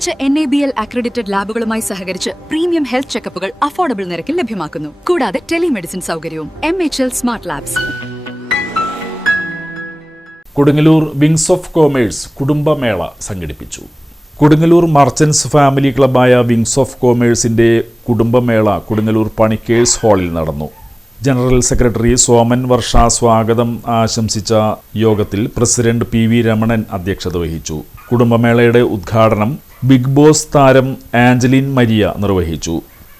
മികച്ച NABL accredited ലാബുകളുമായി സഹകരിച്ച് premium health ചെക്കപ്പുകൾ affordable നിരക്കിൽ ലഭ്യമാക്കുന്നു. കൂടാതെ ടെലിമെഡിസിൻ സൗകര്യവും. MHL smart labs. Kodungallur wings of commerce കുടുംബമേള സംഘടിപ്പിച്ചു. കൊടുങ്ങല്ലൂർ മർച്ചന്റ്സ് ഫാമിലി ക്ലബ്ബായ വിങ്സ് ഓഫ് കോമേഴ്സിന്റെ കുടുംബമേള കൊടുങ്ങല്ലൂർ പണിക്കേഴ്സ് ഹാളിൽ നടന്നു. ജനറൽ സെക്രട്ടറി സോമൻ വർഷ സ്വാഗതം ആശംസിച്ച യോഗത്തിൽ പ്രസിഡന്റ് PV രമണൻ അധ്യക്ഷത വഹിച്ചു. കുടുംബമേളയുടെ ഉദ്ഘാടനം ബിഗ് ബോസ് താരം ആഞ്ചലിൻ മരിയ നിർവഹിച്ചു.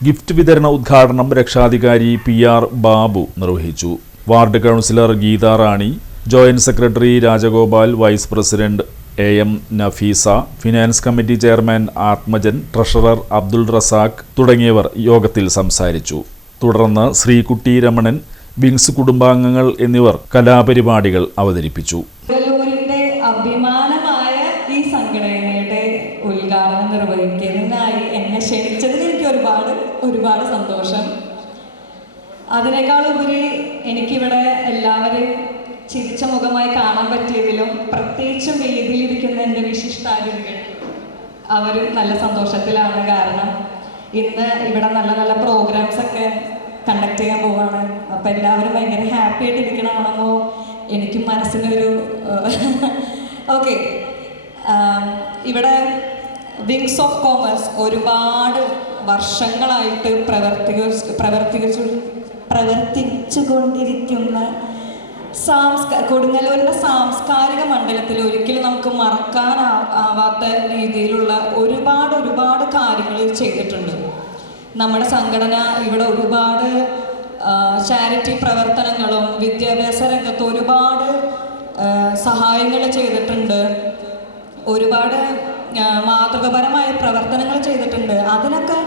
ഗിഫ്റ്റ് വിതരണ ഉദ്ഘാടനം രക്ഷാധികാരി PR ബാബു നിർവഹിച്ചു. Ward councillor Geetha Rani, joint secretary Rajagopal, vice president AM Nafeesa, finance committee chairman Athmajan, treasurer Abdul Razak തുടങ്ങിയവർ യോഗത്തിൽ സംസാരിച്ചു. തുടർന്ന് ശ്രീകുട്ടി രമണൻ, വിങ്സ് കുടുംബാംഗങ്ങൾ എന്നിവർ കലാപരിപാടികൾ അവതരിപ്പിച്ചു. അഭിമാനമായ ഈ സംഘടനയുടെ ഉദ്ഘാടനം നിർവഹിക്കുന്നതിനായി എന്നെ ക്ഷണിച്ചതിൽ എനിക്ക് ഒരുപാട് സന്തോഷം. അതിനേക്കാൾ ഉപരി എനിക്കിവിടെ എല്ലാവരെയും ചിരിച്ച മുഖമായി കാണാൻ പറ്റിയതിലും പ്രത്യേകിച്ചും വേദിയിലിരിക്കുന്ന എൻ്റെ വിശിഷ്ടാതിഥികൾ അവരും നല്ല സന്തോഷത്തിലാണ്. കാരണം ഇന്ന് ഇവിടെ നല്ല നല്ല പ്രോഗ്രാംസ് ഒക്കെ കണ്ടക്ട് ചെയ്യാൻ പോവാണ്. അപ്പം എല്ലാവരും ഭയങ്കര ഹാപ്പി ആയിട്ട് ഇരിക്കണമെന്നോ എനിക്കും മനസ്സിനൊരു ഓക്കെ. ഇവിടെ വിങ്സ് ഓഫ് കോമേഴ്സ് ഒരുപാട് വർഷങ്ങളായിട്ട് പ്രവർത്തിച്ചു കൊണ്ടിരിക്കുന്ന കൊടുങ്ങല്ലൂരിൻ്റെ സാംസ്കാരിക മണ്ഡലത്തിൽ ഒരിക്കലും നമുക്ക് മറക്കാനാവാത്ത രീതിയിലുള്ള ഒരുപാട് കാര്യങ്ങൾ ചെയ്തിട്ടുണ്ട്. നമ്മുടെ സംഘടന ഇവിടെ ഒരുപാട് ചാരിറ്റി പ്രവർത്തനങ്ങളും വിദ്യാഭ്യാസ രംഗത്ത് ഒരുപാട് സഹായങ്ങൾ ചെയ്തിട്ടുണ്ട്. ഒരുപാട് മാതൃകപരമായ പ്രവർത്തനങ്ങൾ ചെയ്തിട്ടുണ്ട്. അതിനൊക്കെ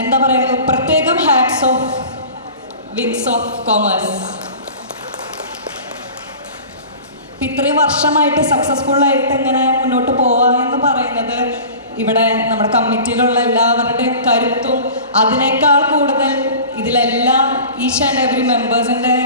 എന്താ പറയുക, പ്രത്യേകം hats off wings of commerce. ഇത്രയും വർഷമായിട്ട് സക്സസ്ഫുള്ളായിട്ട് ഇങ്ങനെ മുന്നോട്ട് പോവുക എന്ന് പറയുന്നത് ഇവിടെ നമ്മുടെ കമ്മിറ്റിയിലുള്ള എല്ലാവരുടെയും കരുത്തും അതിനേക്കാൾ കൂടുതൽ ഇതിലെല്ലാം ഈച്ച് ആൻഡ് എവറി മെമ്പേഴ്സിന്റെ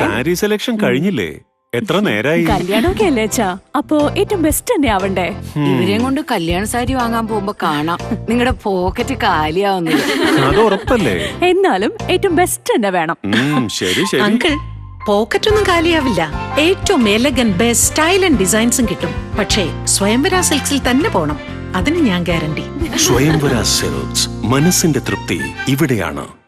സാരി സെലക്ഷൻ കഴിഞ്ഞില്ലേ? എത്ര നേരായി? കല്യാണമൊക്കെ അല്ലേ അച്ഛാ, അപ്പോ ഏറ്റവും ബെസ്റ്റ് തന്നെ ആവണ്ടേ? ഇവരെയും കൊണ്ട് കല്യാണ സാരി വാങ്ങാൻ പോകുമ്പോ കാണാം നിങ്ങളുടെ പോക്കറ്റ് കാലിയാവുന്നത്. അത് ഉറപ്പല്ലേ? എന്നാലും ഏറ്റവും ബെസ്റ്റ് തന്നെ വേണം. ശരി ശരി അങ്കിൾ, പോക്കറ്റ് ഒന്നും കാലിയാവില്ല. ഏറ്റവും എലഗൻ ബെസ്റ്റ് സ്റ്റൈൽ ആൻഡ് ഡിസൈൻസും കിട്ടും. പക്ഷേ സ്വയംവര സിൽക്സിൽ തന്നെ പോണം, അതിന് ഞാൻ ഗ്യാരണ്ടി. സ്വയംവര സിൽക്സ്, മനസ്സിന്റെ തൃപ്തി ഇവിടെയാണ്.